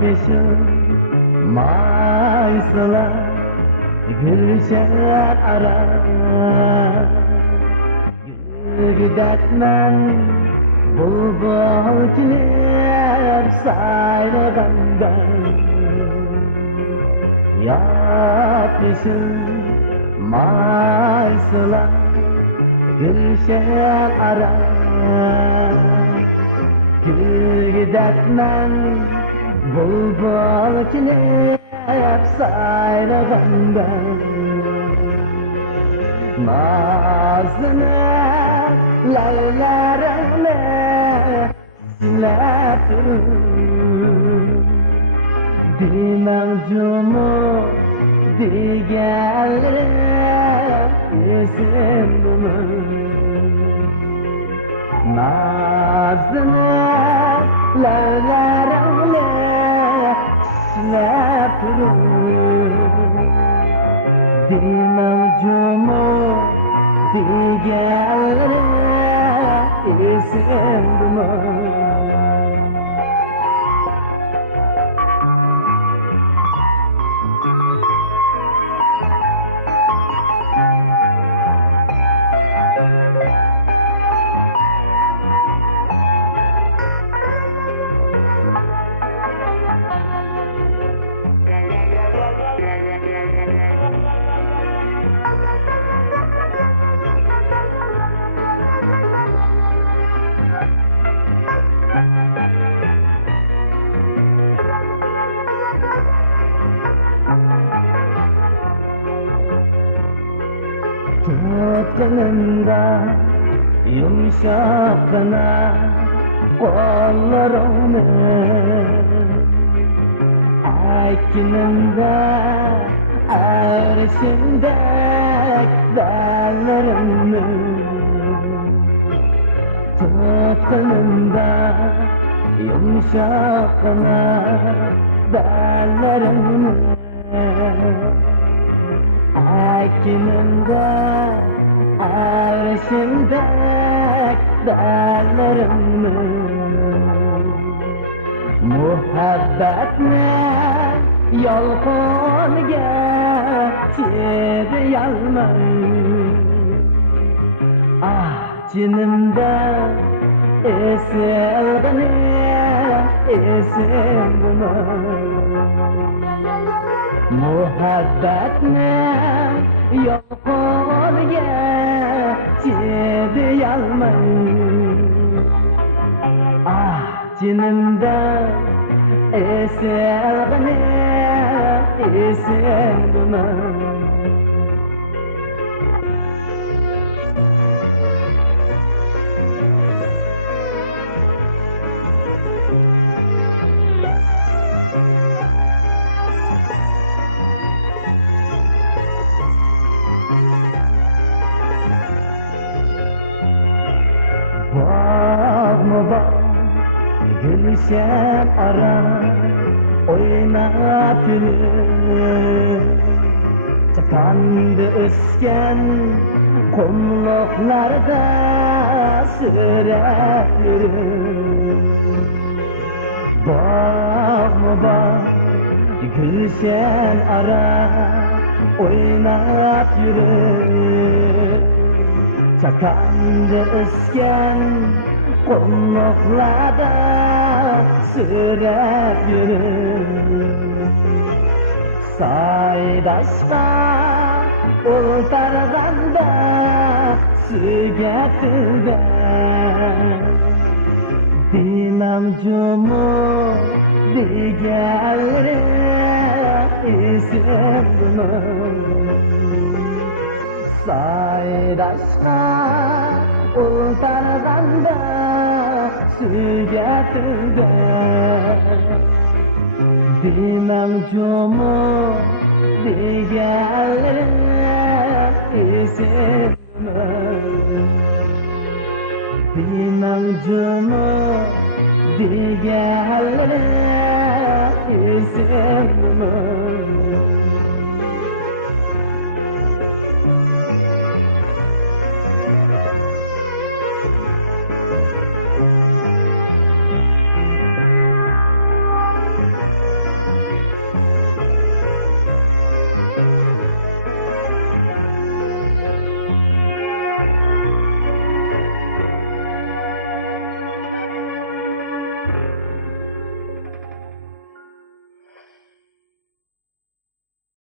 peşin maysalar gülşen ara Güdetmen bulbul kiler sayrağından Yat peşin maysalar gülşen ara Güdetmen bulbul kiler sayrağından Nazını laylarını silep Dimem cumu digelir Yesin bunu Nazını laylarını silep Dimem cumu digelir Yesin bunu Kötünümde yumuşakına kollarını Akinimde erişimde dallarını Kötünümde yumuşakına dallarını Akinimde arşımda dağlarımı Muhabbetine yolğonga chidayolmay Ah jinimda esilg'ini esim Muhabbetine yolğonga chidayolmay Ah jinimda esilg'ini esim Bağ gülşen ara oynat yürü Çakandı ösken kumluklarda sürep yürü Bağ gülşen ara oynat yürü Çakandı ösken kumluklarda sürep yürür Saydaşqa ultarganda sügatilgan Dimam jumu digelir isimdimi Saydaşqa ultarganda sügatilgan Dimam jumu digelir isimdimi Dimam jumu digelir isimdimi